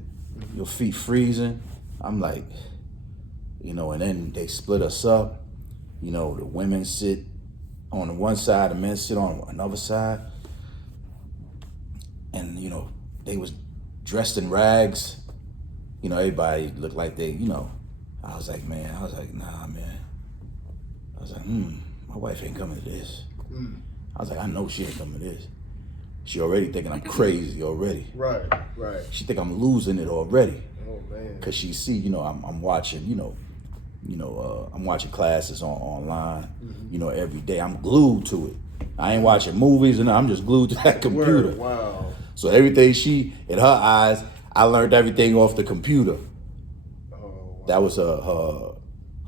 Your feet freezing. I'm like, and then they split us up. The women sit on the one side, the men sit on another side. And, they was dressed in rags. Everybody looked like they, I was like, nah, man. I was like, my wife ain't coming to this. I was like, I know she ain't coming to this. She already thinking I'm crazy already. Right. She think I'm losing it already. Oh man. Cause she see, I'm watching, I'm watching classes online, every day. I'm glued to it. I ain't watching movies, and I'm just glued to that computer. Word. Wow. So everything in her eyes, I learned everything off the computer. Oh, wow. That was her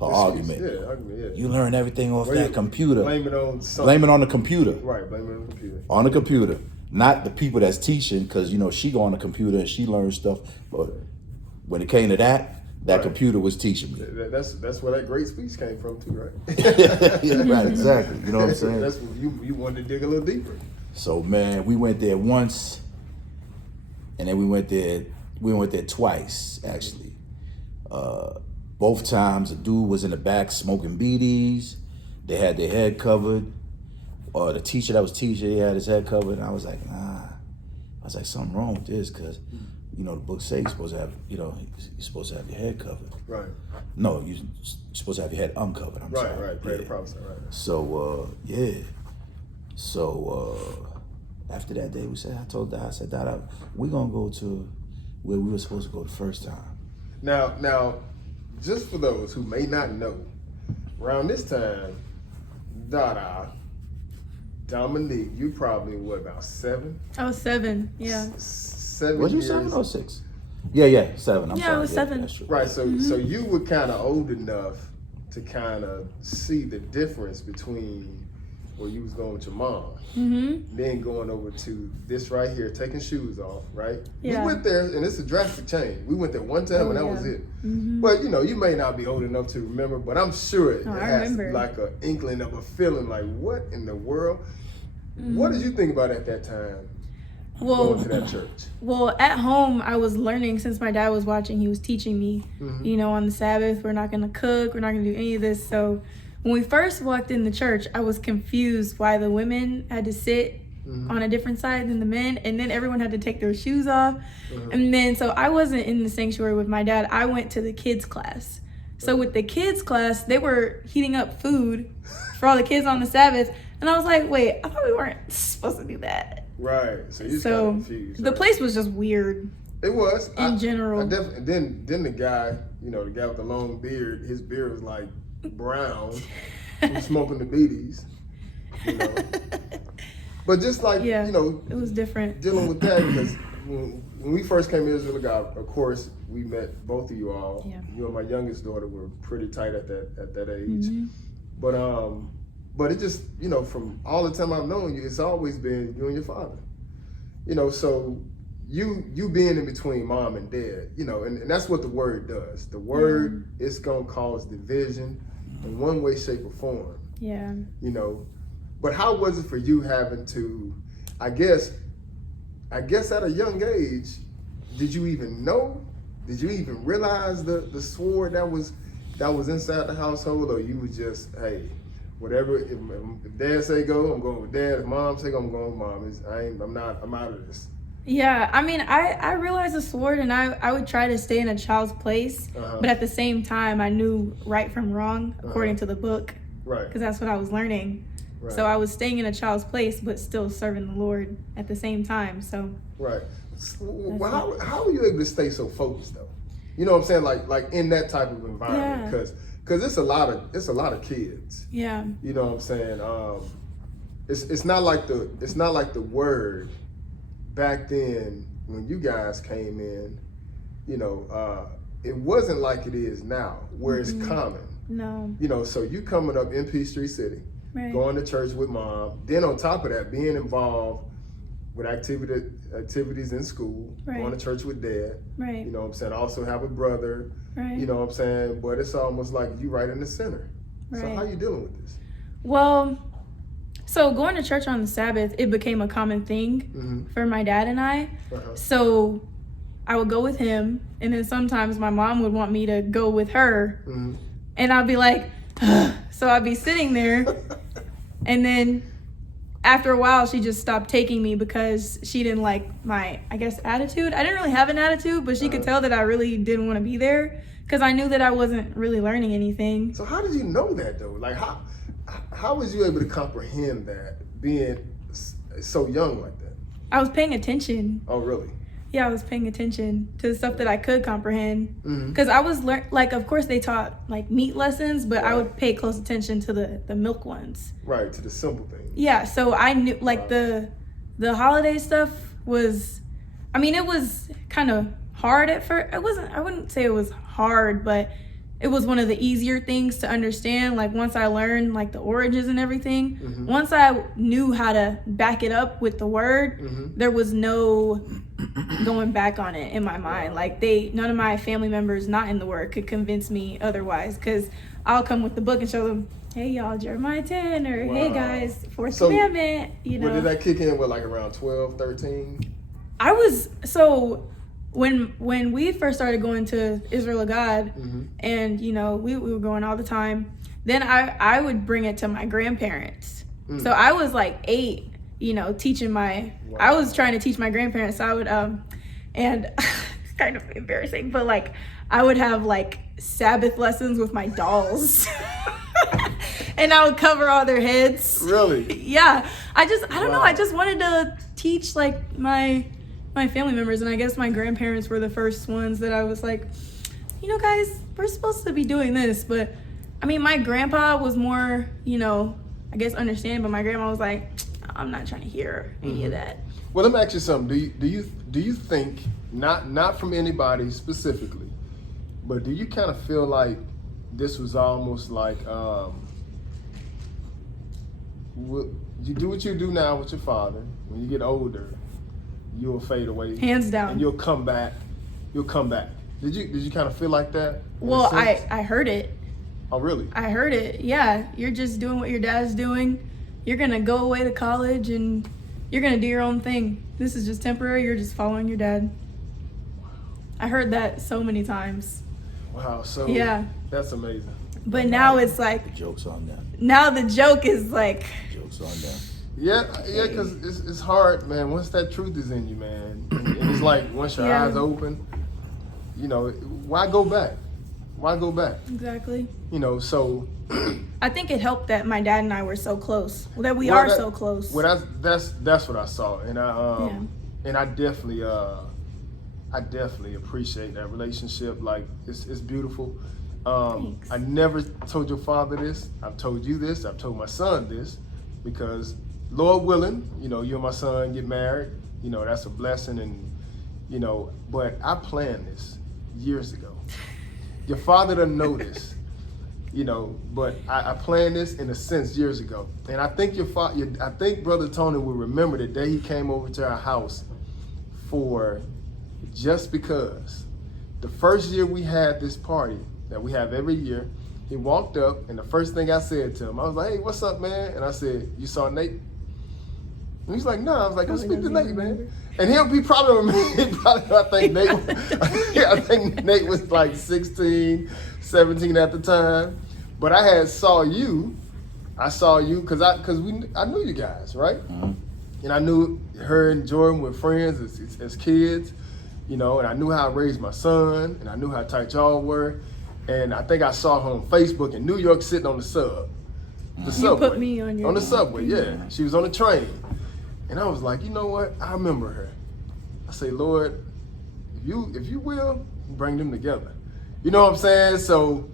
argument. Yeah. You learn everything off that computer. Blame it on something. Blame it on the computer. Right, blame it on the computer. On the computer. Not the people that's teaching, because, she go on the computer and she learns stuff. But when it came to that computer was teaching me. That's where that great speech came from too, right? Yeah, right, exactly. You know what I'm saying? That's what you wanted to dig a little deeper. So, man, we went there once, and then we went there twice, actually. Both times, a dude was in the back smoking BDs. They had their head covered. Or the teacher that was teaching, he had his head covered. And I was like, nah. I was like, something wrong with this, because, the book says you're supposed to have, you're supposed to have your head covered. Right. No, you're supposed to have your head uncovered. I'm sorry. Right. Pray the prophet, right. So, yeah. So, after that day, I told Dad, Dad, we're going to go to where we were supposed to go the first time. Now, just for those who may not know, around this time, Dominique, you probably about 7? I was 7, yeah. 7 Was you years. 7 or 6? Yeah, 7. I'm sorry. I was 7. That's true. Right, so you were kind of old enough to kind of see the difference between where you was going with your mom, then going over to this right here, taking shoes off, right? Yeah. We went there, and it's a drastic change. We went there one time, and that was it. But, you may not be old enough to remember, but I'm sure it has remember. like an inkling of a feeling like, what in the world? What did you think about at that time? Going to that church. Well, at home, I was learning since my dad was watching. He was teaching me, on the Sabbath, we're not going to cook. We're not going to do any of this. So when we first walked in the church, I was confused why the women had to sit on a different side than the men. And then everyone had to take their shoes off. And then, so I wasn't in the sanctuary with my dad. I went to the kids class. So with the kids class, they were heating up food for all the kids on the Sabbath. And I was like, wait, I thought we weren't supposed to do that. Right. So you just got confused. The place was just weird. It was. In general. I definitely, then the guy, the guy with the long beard, his beard was like brown. He was smoking the beaties. But just like, it was different. Dealing with that, because when we first came to Israel, of course, we met both of you all. Yeah. You and my youngest daughter were pretty tight at that age. But it just, from all the time I've known you, it's always been you and your father. So you being in between mom and dad, you know, and that's what the word does. The word is gonna cause division in one way, shape, or form. Yeah. You know, but how was it for you having to? I guess at a young age, did you even know? Did you even realize the sword that was inside the household, or you was just, hey, whatever, if dad say go, I'm going with dad. If mom say go, I'm going with mom. I'm out of this. Yeah, I mean, I realized the sword, and I would try to stay in a child's place, but at the same time, I knew right from wrong according to the book, right? Because that's what I was learning. Right. So I was staying in a child's place, but still serving the Lord at the same time. So right. Well, how are you able to stay so focused though? You know what I'm saying? Like in that type of environment, because it's a lot of kids. Yeah. You know what I'm saying? It's not like the word back then when you guys came in. You know, it wasn't like it is now, where it's common. No. You know, so you coming up in Peachtree City, going to church with mom. Then on top of that, being involved with activities in school, going to church with dad. Right. You know what I'm saying? I also have a brother. Right. You know what I'm saying? But it's almost like you right in the center. Right. So how you dealing with this? Well, so going to church on the Sabbath, it became a common thing for my dad and I. So I would go with him, and then sometimes my mom would want me to go with her, and I'd be like, so I'd be sitting there, and then after a while, she just stopped taking me because she didn't like my, I guess, attitude. I didn't really have an attitude, but she could tell that I really didn't want to be there because I knew that I wasn't really learning anything. So how did you know that though? Like how was you able to comprehend that being so young like that? I was paying attention. Oh, really? Yeah, I was paying attention to the stuff that I could comprehend. Because I was like, of course they taught like meat lessons, but I would pay close attention to the milk ones. Right, to the simple things. Yeah, so I knew like the holiday stuff was, I mean, it was kind of hard at first. I wouldn't say it was hard, but it was one of the easier things to understand. Like once I learned like the origins and everything, once I knew how to back it up with the word, there was no going back on it in my mind. Like none of my family members not in the word could convince me otherwise, because I'll come with the book and show them, hey y'all, Jeremiah 10, or hey guys, fourth commandment, you know. When did that kick in? Like around 12, 13? I was, so when we first started going to Israel of God, and you know, we were going all the time, then I would bring it to my grandparents. So I was like 8, you know, teaching I was trying to teach my grandparents. So I would, and it's kind of embarrassing, but like I would have like Sabbath lessons with my dolls. And I would cover all their heads. Really? Yeah. I don't know. I just wanted to teach like my family members, and I guess my grandparents were the first ones that I was like, you know, guys, we're supposed to be doing this. But I mean, my grandpa was more, you know, I guess understanding, but my grandma was like, I'm not trying to hear any of that. Well, let me ask you something. Do you think, not from anybody specifically, but do you kind of feel like this was almost like you do what you do now with your father? When you get older, you'll fade away. Hands down. And you'll come back. Did you kind of feel like that? Well, I heard it. Oh, really? I heard it. Yeah, you're just doing what your dad's doing. You're gonna go away to college and you're gonna do your own thing. This is just temporary. You're just following your dad. Wow. I heard that so many times. Wow. So yeah, that's amazing. But now it's like the joke's on them. Now the joke is like joke's on them. Yeah, because it's hard, man. Once that truth is in you, man, and it's like once your eyes open, you know, why go back? Why go back? Exactly. You know, so I think it helped that my dad and I were so close. That we are so close. Well, that's what I saw, and I definitely appreciate that relationship. Like it's beautiful. Thanks. I never told your father this. I've told you this. I've told my son this, because Lord willing, you know, you and my son get married. You know, that's a blessing, and you know. But I planned this years ago. Your father doesn't know this, you know, but I planned this in a sense years ago. And I think I think Brother Tony will remember the day he came over to our house for just because. The first year we had this party that we have every year, he walked up, and the first thing I said to him, I was like, "Hey, what's up, man?" And I said, "You saw Nate?" And he's like, "No." I was like, "Go speak to Nate, man." And he'll be probably, I think Nate was like 16, 17 at the time. But I saw you because I knew you guys, right? Mm-hmm. And I knew her and Jordan were friends as kids, you know, and I knew how I raised my son, and I knew how tight y'all were. And I think I saw her on Facebook in New York sitting on the subway. You put me on the subway, yeah. She was on the train. And I was like, you know what? I remember her. I say, Lord, if you will, bring them together. You know what I'm saying? So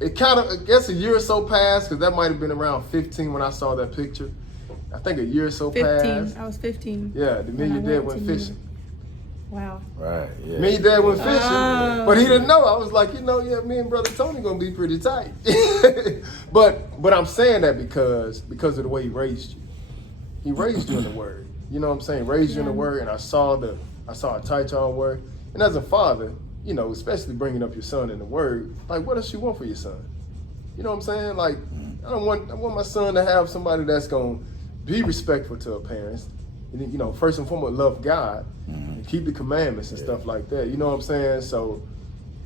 it kind of, I guess a year or so passed, because that might have been around 15 when I saw that picture. I think a year or so 15. passed. I was 15. Yeah, me and your dad went fishing. Wow. Right, yeah. Me and Dad went fishing, but he didn't know. I was like, me and Brother Tony gonna be pretty tight. but I'm saying that because of the way he raised you. He raised you in the Word. You know what I'm saying? Raised you in the Word, and I saw how tight y'all were. And as a father, you know, especially bringing up your son in the Word, like, what does you want for your son? You know what I'm saying? Like, I want my son to have somebody that's gonna be respectful to her parents. And, you know, first and foremost, love God and keep the commandments and stuff like that. You know what I'm saying? So,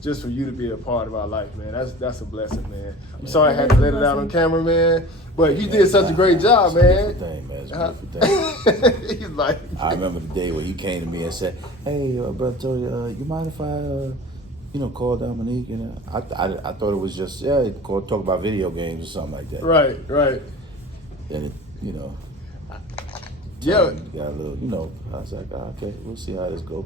just for you to be a part of our life, man, that's a blessing, man. I'm sorry I had to let it out on camera, man, but you did such a great job, man. It's a beautiful thing. He's like, I remember the day when you came to me and said, "Hey, Brother Tony, you mind if I, call Dominique?" And I thought it was just talk about video games or something like that. right. And it, Yeah. Got a little, I was like, okay, we'll see how this goes.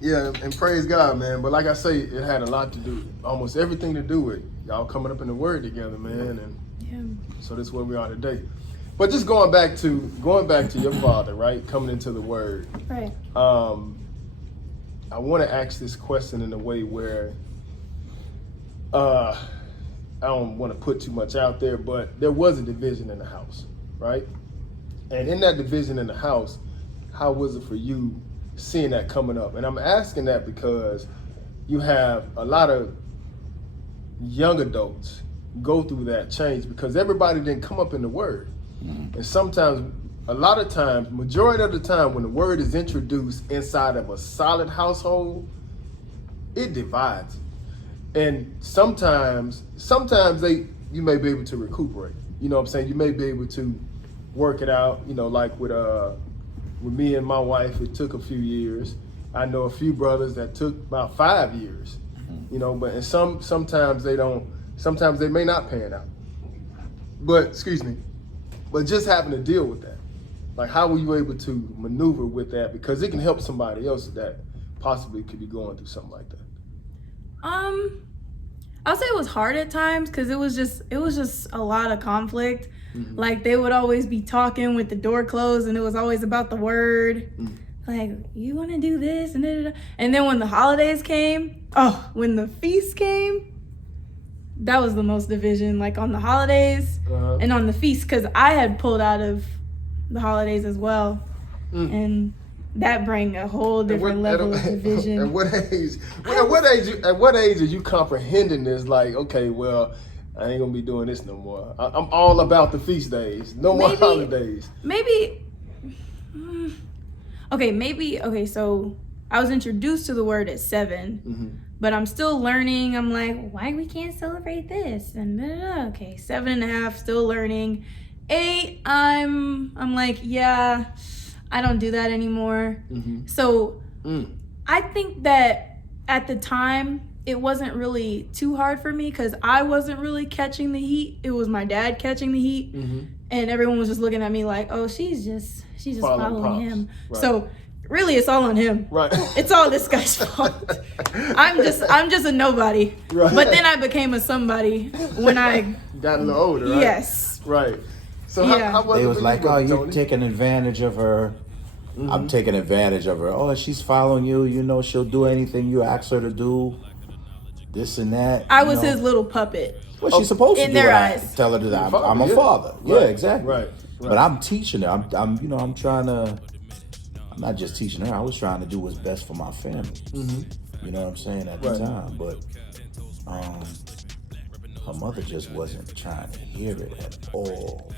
Yeah, and praise God, man. But like I say, it had a lot to do, almost everything to do with y'all coming up in the Word together, man. And so that's where we are today. But just going back to your father, right? Coming into the Word. Right. I want to ask this question in a way where I don't want to put too much out there, but there was a division in the house, right? And in that division in the house, how was it for you seeing that coming up? And I'm asking that because you have a lot of young adults go through that change because everybody didn't come up in the Word. And sometimes, a lot of times, majority of the time, when the Word is introduced inside of a solid household, it divides. And sometimes you may be able to recuperate. You know what I'm saying? You may be able to work it out, like with me and my wife, it took a few years. I know a few brothers that took about 5 years, but sometimes they may not pan out. But just having to deal with that. Like, how were you able to maneuver with that? Because it can help somebody else that possibly could be going through something like that. I'll say it was hard at times because it was just a lot of conflict. Like, they would always be talking with the door closed, and it was always about the Word. Like, you want to do this, and then when the holidays came, when the feast came, that was the most division. Like, on the holidays and on the feast, because I had pulled out of the holidays as well, and that bring a whole different level of division. At what age are you comprehending this? Like, okay, well, I ain't gonna be doing this no more. I'm all about the feast days. No more holidays. Okay, so I was introduced to the Word at 7, but I'm still learning. I'm like, why we can't celebrate this? And okay, 7.5, still learning. 8, I'm like, yeah, I don't do that anymore. So I think that at the time, it wasn't really too hard for me because I wasn't really catching the heat. It was my dad catching the heat, and everyone was just looking at me like, "Oh, she's just following him." Right. So really, it's all on him. Right. It's all this guy's fault. I'm just a nobody. Right. But then I became a somebody when I got a little older. Right? Yes. Right. So how was it? It was like, you're taking advantage of her. I'm taking advantage of her. Oh, she's following you. She'll do anything you ask her to do. This and that. I was his little puppet. Well, she's supposed to in do their what eyes. I tell her that I'm a father. Yeah, exactly. Right. But I'm teaching her. I'm trying to not just teaching her. I was trying to do what's best for my family. You know what I'm saying at the Right. time, but her mother just wasn't trying to hear it at all.